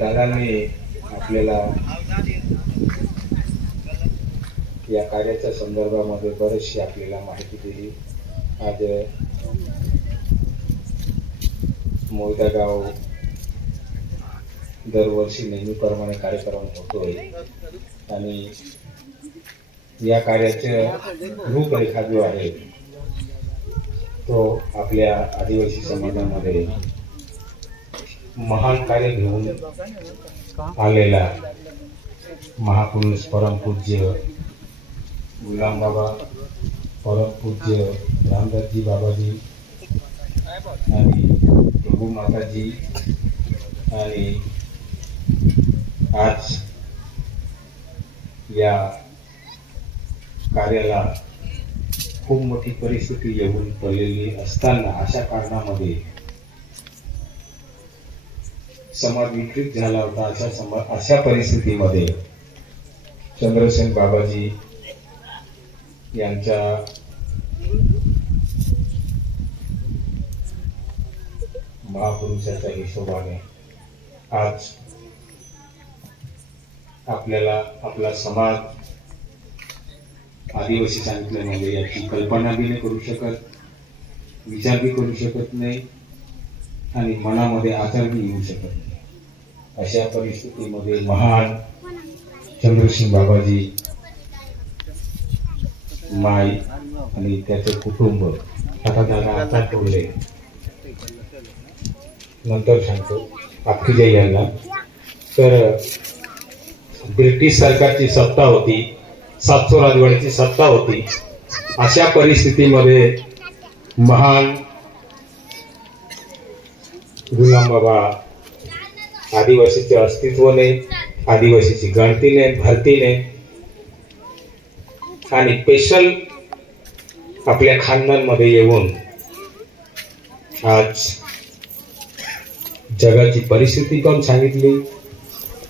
दादांनी आपल्याला या कार्याच्या संदर्भामध्ये बरीचशी आपल्याला माहिती दिली। आज मोयदा गाव दरवर्षी नेहमीप्रमाणे कार्यक्रम होतोय आणि या कार्याचे रूपरेखा जो आहे तो आपल्या आदिवासी समाजामध्ये महान कार्य घेऊन आलेला महापुरुष परमपूज्य गुलाम बाबा, परमपूज्य रामदासजी बाबाजी आणि प्रभू माताजी आणि आज या कार्याला खूप मोठी परिस्थिती येऊन पडलेली असताना अशा कारणामध्ये समाज विकृत झाला होता। अशा परिस्थितीमध्ये चंद्रसेन बाबाजी यांच्या महापुरुषाच्या हिशोबाने आज आपल्याला आपला समाज आदिवासी सांगितलं म्हणजे याची कल्पना बी नाही करू शकत, विचार बी करू शकत नाही आणि मनामध्ये आचार बी येऊ शकत नाही। अशा परिस्थितीमध्ये महान चंद्रसिंह बाबाजी माई आणि त्याचे कुटुंब आता त्याला आता ठेवले नंतर सांगतो अख्खी यांना। तर ब्रिटिश सरकारची सत्ता होती, सातसो राजवाड्याची सत्ता होती। अशा परिस्थितीमध्ये महान गुलाम बाबा आदिवासीचे अस्तित्व नाही, आदिवासीची गणती नाही, भरती नाही आणि स्पेशल आपल्या खानदानमध्ये येऊन आज जगाची परिस्थिती पण सांगितली,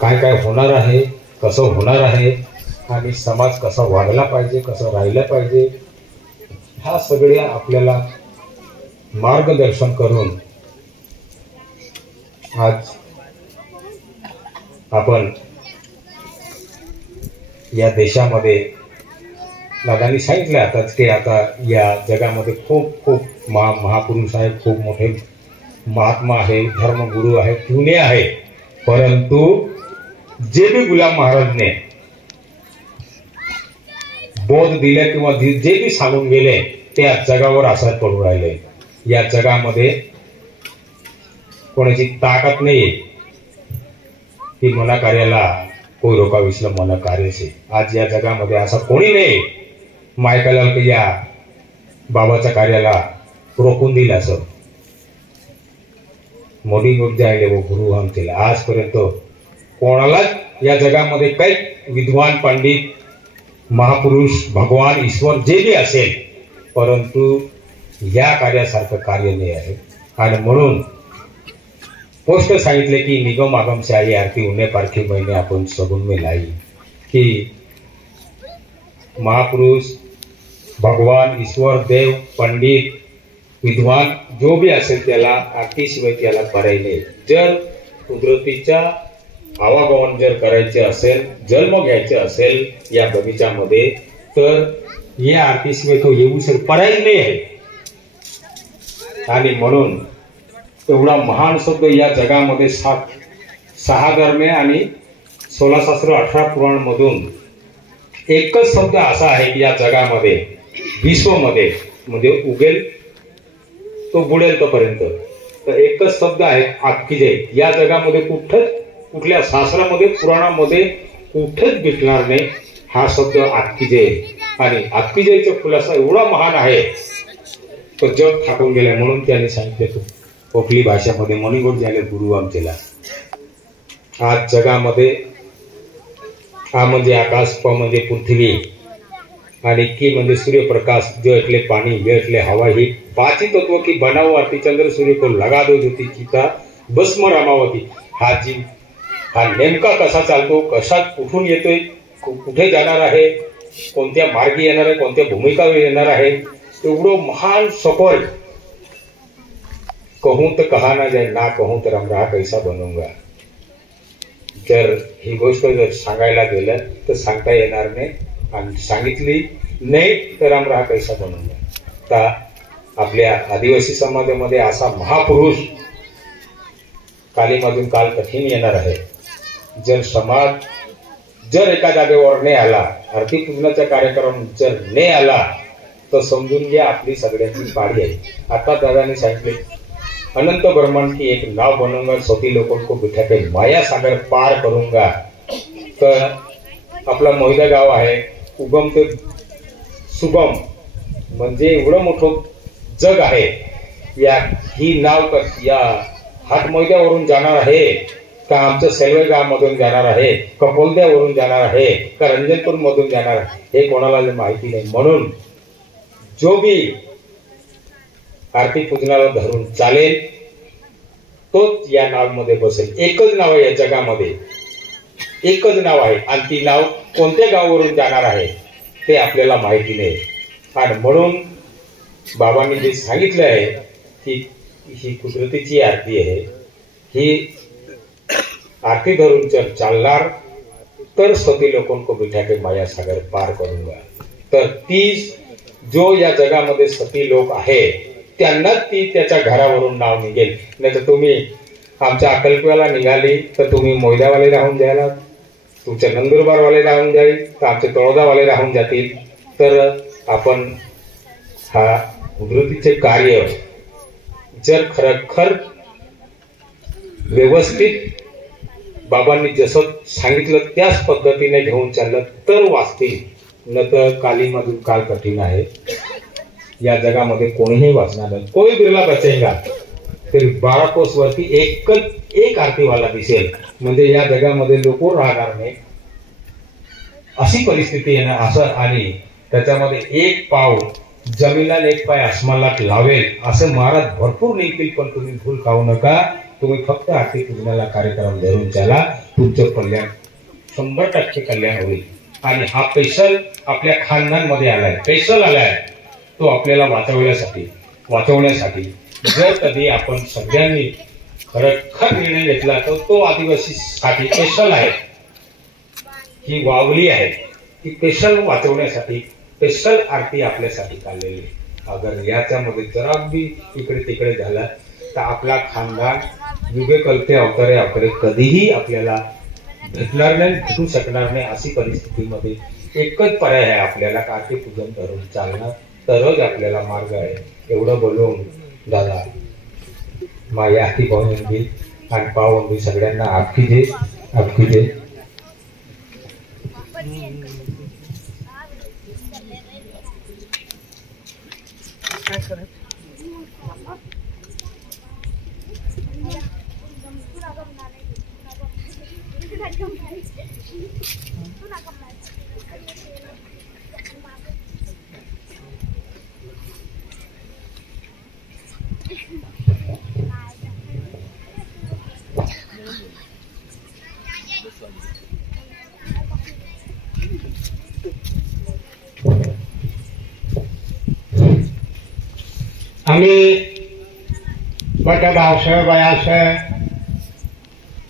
काय काय होणार आहे, कसं होणार आहे आणि समाज कसा वागला पाहिजे, कसं राहिला पाहिजे, ह्या सगळ्या आपल्याला मार्गदर्शन करून आज आपण या देशामध्ये दादांनी सांगितलं आताच की आता या जगामध्ये खूप खूप महापुरुष आहेत, खूप मोठे महात्मा आहे, धर्मगुरु आहे, जुने आहे, परंतु जे भी गुलाम महाराजने बोध दिले किंवा जे भी सांगून गेले ते आज जगावर असर पडून राहिले। या जगामध्ये कोणाची ताकद नाही की मना कार्याला कोई रोकाविसलं मन कार्य से। आज या जगामध्ये असं कोणी नाही मायकाला की या बाबाच्या कार्याला रोखून दिलं असं मोदी जायले वो गुरु हम केला। आजपर्यंत कोणालाच या जगामध्ये काही विद्वान पंडित महापुरुष भगवान ईश्वर जे भी असेल परंतु या कार्यासारखं कार्य नाही आहे। आणि म्हणून पोस्ट सांगितले की निगम आगम से आई आरती उन्हें पारखी महीने आपण सगुन में लाई कि महापुरुष भगवान ईश्वर देव पंडित विद्वान जो भी असेल त्याला आरतीशिवाय त्याला पर्याय नाही। जर कुदरतीच्या आवागमन जर करायचे असेल, जन्म घ्यायचे असेल या बगीच्यामध्ये तर या आरतीशिवाय तो येऊ शकतो, पर्याय नाही आहे। आणि म्हणून एवढा महान शब्द या जगामध्ये 6 धर्मे आणि 16 शास्त्र 18 पुराण मधून एकच शब्द असा आहे की या जगामध्ये विश्वमध्ये म्हणजे उगेल तो बुडेल तोपर्यंत तर एकच शब्द आहे अख्खी जय। या जगामध्ये कुठल्या शास्त्रामध्ये पुराणामध्ये कुठेच भेटणार नाही हा शब्द अख्खी जय। आणि अख्खी जयचा खुलासा एवढा महान आहे तो जग थाकून गेलाय। म्हणून त्याने सांगितलं कोकली भाषेमध्ये मणिगोड झाले गुरु आमचेला। आज जगामध्ये आ म्हणजे आकाश, प म्हणजे पृथ्वी आणि की म्हणजे सूर्यप्रकाश, ज એટલે पाणी, य એટલે हवा ही 5 तत्व की बनावती चंद्र सूर्य को लगा दो ज्योति चिता भस्म रामावती। हा जीव हा नेमका कसा चालतो, कसा कुठून येतोय, कुठे जाणार आहे, कोणत्या मार्गी येणार आहे, कोणत्या भूमिकावर येणार आहे, एवढं महान सफर कहूं तो कहा ना जाए, ना कहूं तो रमरा कैसा बनूंगा। जर ही गोष्ट जर सांगायला गेलं तर सांगता येणार नाही, आणि सांगितली नाही तर आम्हाला हा पैसा बनवून आता आपल्या आदिवासी समाजामध्ये असा महापुरुष कालीमधून काल कठीण येणार आहे. जर समाज जर एका जागेवर नाही आला, आरती पूजनाचा कार्यक्रम जर नाही आला, तर समजून घ्या आपली सगळ्यांची पाडी आहे. आता दादाने सांगितले अनंत ब्रह्मांड की एक नाव बनूंगा, सभी लोगों को बिठा के माया सागर पार करूंगा. तर आपला मोहिदा गाव आहे, उगम ते सुगम म्हणजे एवढं मोठं जग आहे. या ही नाव या हातमोयद्यावरून जाणार आहे का आमचं सेल्वे गावामधून जाणार आहे, कपोलद्यावरून जाणार आहे का रंजनपूर मधून जाणार आहे, हे कोणाला माहिती नाही. म्हणून जो भी आरती पूजनाला धरून चालेल तोच या नावामध्ये बसेल. एकच नाव आहे या जगामध्ये, एकच नाव आहे, आणि ती नाव कोणत्या गावावरून जाणार आहे ते आपल्याला माहिती नाही. आणि म्हणून बाबांनी जे सांगितलं आहे की ही कुदरतीची आरती आहे, ही आरती धरून जर चालणार तर सभी लोगों को बिठा के माया सागर पार करूंगा. तर ती जो या जगामध्ये सती लोक आहे त्यांना ती त्याच्या घरावरून नाव निघेल. नाही तर तुम्ही आमच्या अक्कलकुव्याला निघाली तर तुम्ही मोयदावाले राहून जायला, तुमचे नंदुरबारवाले राहून जाईल, तर आमचे तळोदावाले राहून जातील. तर आपण हा कुदरतीचे कार्य जर खरखर व्यवस्थित बाबांनी जसं सांगितलं त्याच पद्धतीने घेऊन चाललं तर वाचतील, न तर कालीमधून काल कठीण आहे. या जगामध्ये कोणीही वाचणार नाही, कोई बिरला बचेगा. तरी 12 कोस वरती एक आरतीवाला दिसेल, म्हणजे या जगामध्ये लोक राहणार नाही अशी परिस्थिती येणार. असं आणि त्याच्यामध्ये एक पाव जमिनीला एक पाय आसमानात लावेल असं महाराज भरपूर निघतील. पण तुम्ही भूल खाऊ नका, तुम्ही फक्त आरती पूजनाला कार्यक्रम धरून चाला, तुमचं कल्याण 100% कल्याण होईल. आणि हा स्पेशल आपल्या खानदानमध्ये आलाय, स्पेशल आलाय तो आपल्याला वाचवण्यासाठी. जर कधी आपण सगळ्यांनी खरखर निर्णय घेतला तर तो आदिवासीसाठी स्पेशल आहे, ही वावली आहे, ती स्पेशल वाचवण्यासाठी स्पेशल आरती आपल्यासाठी काढलेली. अगर याच्यामध्ये जरा बी इकडे तिकडे झाला तर आपला खानदान युगे कल्पे अवतरे कधीही आपल्याला भेटणार नाही, भेटू शकणार नाही. अशी परिस्थितीमध्ये एकच पर्याय आहे आपल्याला, आरती पूजन करून चालणार तरच आपल्याला मार्ग आहे. एवढं बोलून दादा माझ्या हाती पाहून आणि पाहून सगळ्यांना आपकी दे. आम्ही बट भाष बयास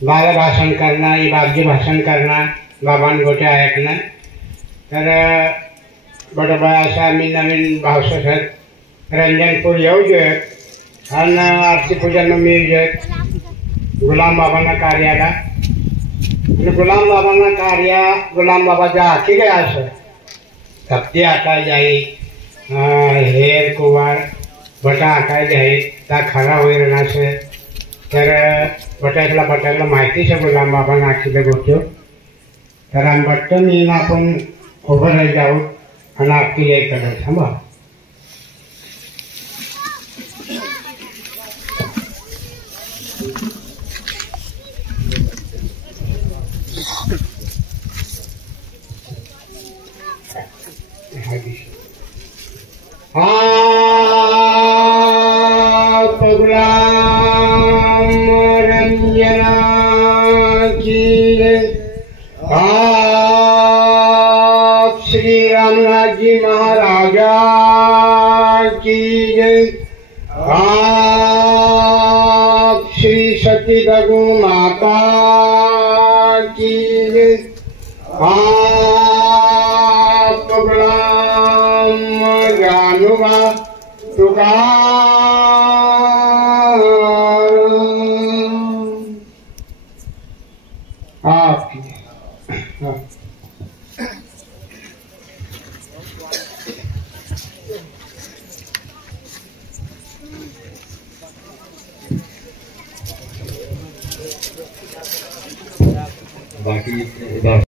बाल भाषण करणार, बागजी भाषण करणार, बाबां गोटे ऐकणार. तर बट बयास आम्ही नवीन भावस रंजनपूर येऊ शकत आणि आरती पूजन मिळू शकत गुलाम बाबांना कार्याला. आणि गुलाम बाबांना कार्य गुलाम बाबाच्या आखी काय असं सप्ती आकाय जाई हेर कुवार बटा आकाय जाई त्या खरा होईल नाशे. तर बटायला माहिती आहे गुलाम बाबांना आखीला गोष्ट. तर आम्ही बट्टन येईन आपण उभं राही जाऊ आणि आखी याय कडे थांबा. गुलाम रंजना की श्री रामनाथ जी महाराजा की श्री सती गगु माता की जय। आप गुलाम जानूबा तुकाराम आपकी हाँ। बाकी